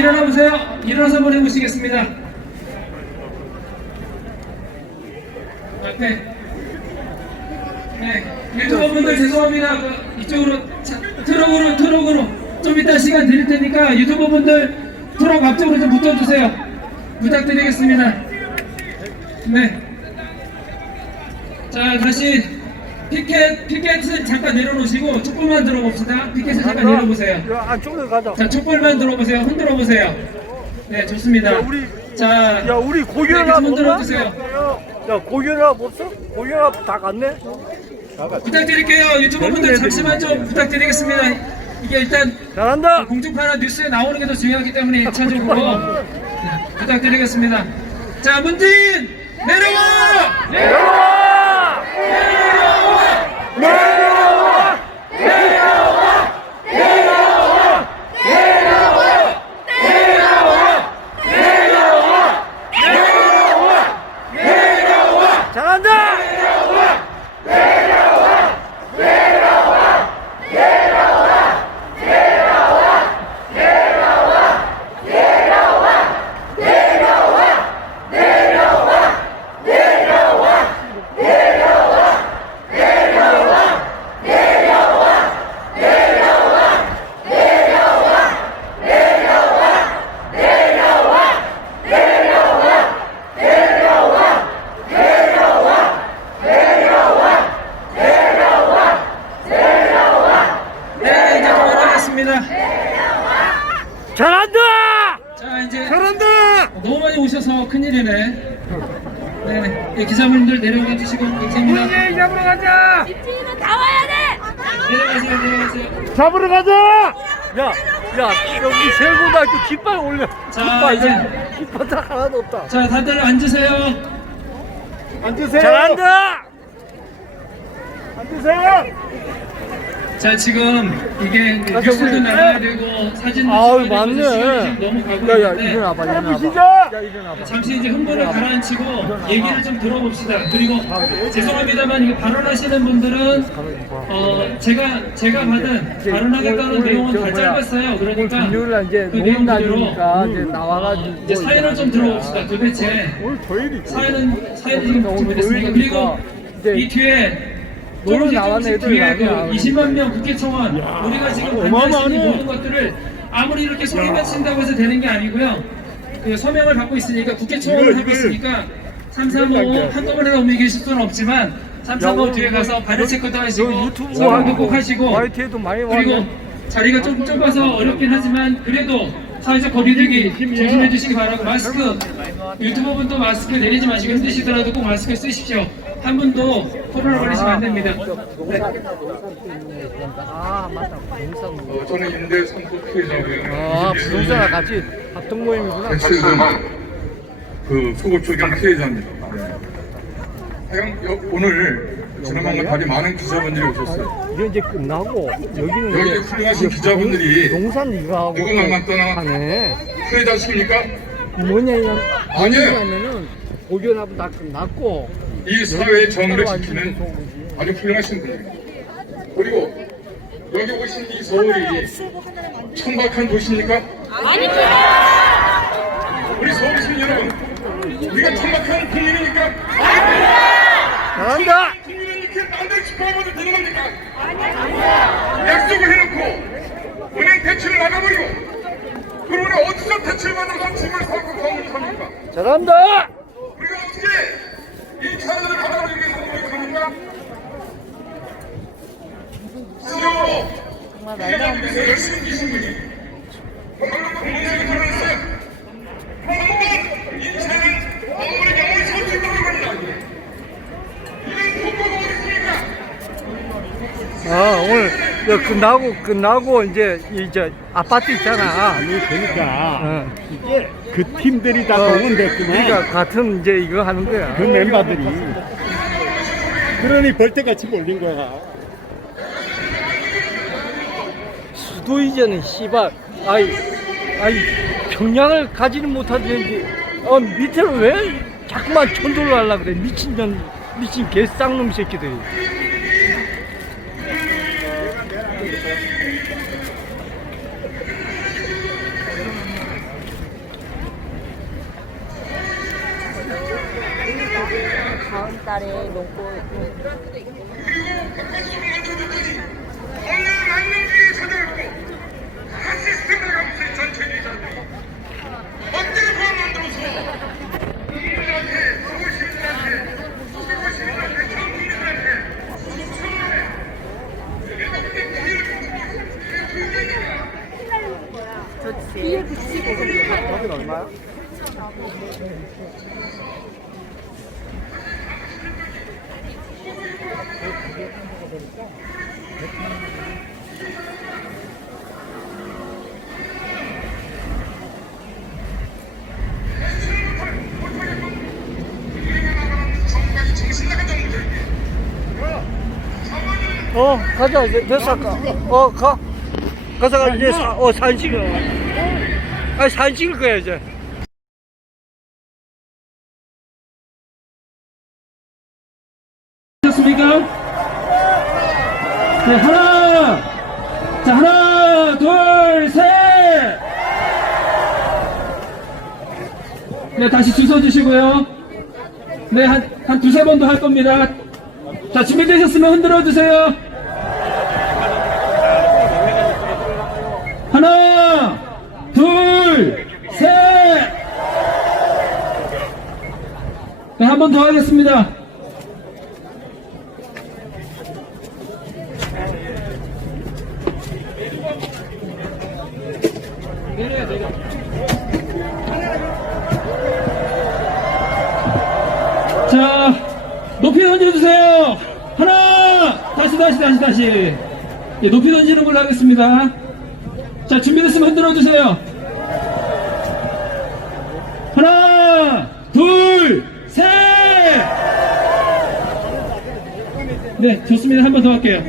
일어나 보세요. 일어나서 한번 해보시겠습니다. 앞에. 네. 유튜버 분들 죄송합니다. 그 이쪽으로 자, 트럭으로 트럭으로 좀 이따 시간 드릴 테니까 유튜버 분들 트럭 앞쪽으로 좀 붙어주세요. 부탁드리겠습니다. 네. 자 다시 피켓 피켓은 잠깐 내려놓으시고 촛불만 들어봅시다. 피켓을 잠깐 내려보세요. 야, 안쪽으로 가자. 자 촛불만 들어보세요. 흔들어 보세요. 네 좋습니다. 야, 우리- 자 야, 우리 네, 고기연합 손 없나? 들어 주세요. 야, 고기연합 없어? 고기연합 다 갔네? 부탁드릴게요. 유튜버분들 잠시만 좀 부탁드리겠습니다. 이게 일단 잘한다! 공중파나 뉴스에 나오는 게 더 중요하기 때문에 1차적으로 부탁드리겠습니다. 자 문진 내려와! 내려와! 잘한다! 네 이제 그만하겠습니다. 잘한다! 자 이제 잘한다! 너무 많이 오셔서 큰일이네. 네, 네 기자분들 내려가 주시고 감사합니다. 문제 잡으러 가자! 집주인은 다 와야 돼! 내려가세요 내려가세요. 잡으러 가자! 야, 야, 여기 세고등학교 깃발 올려. 자, 깃발, 이제. 깃발 다 하나도 없다. 자 다들 앉으세요. 앉으세요. 잘한다! 앉으세요! 자 지금 이게 아, 뉴스도 나가야 네. 되고 사진도 아우, 찍어야 되고 맞네. 시간이 지금 너무 가고 야, 야, 있는데 일어나 봐, 일어나봐. 시작! 야, 일어나 봐. 잠시 이제 흥분을 가라앉히고 얘기를 좀 들어봅시다. 그리고 죄송합니다만 이거 발언하시는 분들은 어 제가 제가 받은 발언하겠다는 내용은 저다 짧았어요. 그러니까 오늘 금요일날 이제 그 노은 내용 날이니까 그대로 이제 나와가지고 어, 이제 사연을 좀 들어봅시다. 도대체 오늘 토요일이지. 사연은 사연이 지금 오늘 준비됐으니까 그리고 토요일이니까 이제 이 뒤에 나왔네, 조금씩 애들이 뒤에 그 나왔네. 20만 명 국회청원 우리가 지금 반대하시는 이 모든 것들을 아무리 이렇게 소리만 친다고 해서 되는 게 아니고요. 그 서명을 받고 있으니까 국회청원을 하고 있으니까 335 한꺼번에 옮기 계실 수는 없지만 335 뒤에 가서 발열 체크도 하시고 유튜브 서명도 꼭 하시고 그리고. 자리가 좀 좁아서 어렵긴 하지만 그래도 사회적 거리두기 조심해 주시기 바라고 마스크 유튜버 분도 마스크 내리지 마시고 힘드시더라도 꼭 마스크 쓰십시오. 한 분도 코로나 걸리시면 안 됩니다. 네. 아 맞다. 어, 저는 임대상품 피해자고요. 아 부동산 같이 합동 모임이구나. 대체는 그 소급 적용 피해자입니다. 네. 하여간 여- 오늘 지난번과 달이 많은 기자분들이 오셨어요. 이게 이제 끝나고 여기는 여기 훌륭하신 이제 기자분들이 부동산 이거 하고 누구 만났더나 하네. 피해자십니까? 뭐냐 이건 아니에요. 하면은 고견하고 다 끝났고 이 사회의 정의를 지키는. 아주 훌륭하신 분입니다. 그리고 여기 오신 이 서울이 천박한 도시입니까? 우리 서울 시민 여러분, 우리가 천박한 국민이니까 잘한다. 국민은 이렇게 남들 짚어봐도 되는 겁니까? 약속을 해놓고 은행 대출을 나가버리고 그러면 어디서 대출 받아서 집을 사고 건물을 삽니까? 잘한다. 우리가 어떻게 이 차들을 받아들이게 하는 겁니까? 수령으로 피해자를 위해서 열심히 계신 분이 방금 공문장이 드러났어요. 끝나고 끝나고 이제 이제 아파트 있잖아. 그러니까 어. 이게 그 팀들이 다 동원됐구나. 그러니까 같은 이제 이거 하는 거야. 그 멤버들이. 그러니 벌떼같이 몰린 거야. 수도 이전에 씨발 아이 아이 평양을 가지는 못하는지 어 밑으로 왜 자꾸만 천돌로 하려 그래 미친 년 미친 개쌍놈 새끼들이 다음 달에 농고 어, 가자. 이제 몇 살까? 어, 가. 가서 이제 사, 어, 산식을. 아니, 산식을 거야, 이제. 하셨습니까? 네, 하나! 자, 하나, 둘, 셋! 네, 다시 줄 서주시고요. 네, 한, 한 두세 번 더 할 겁니다. 자, 준비되셨으면 흔들어 주세요. 하나, 둘, 셋! 네, 한 번 더 하겠습니다. 자, 높이 던져주세요. 하나, 다시, 다시, 다시, 다시. 예, 높이 던지는 걸로 하겠습니다. 자, 준비됐으면 흔들어 주세요. 하나, 둘, 셋! 네, 좋습니다. 한 번 더 할게요.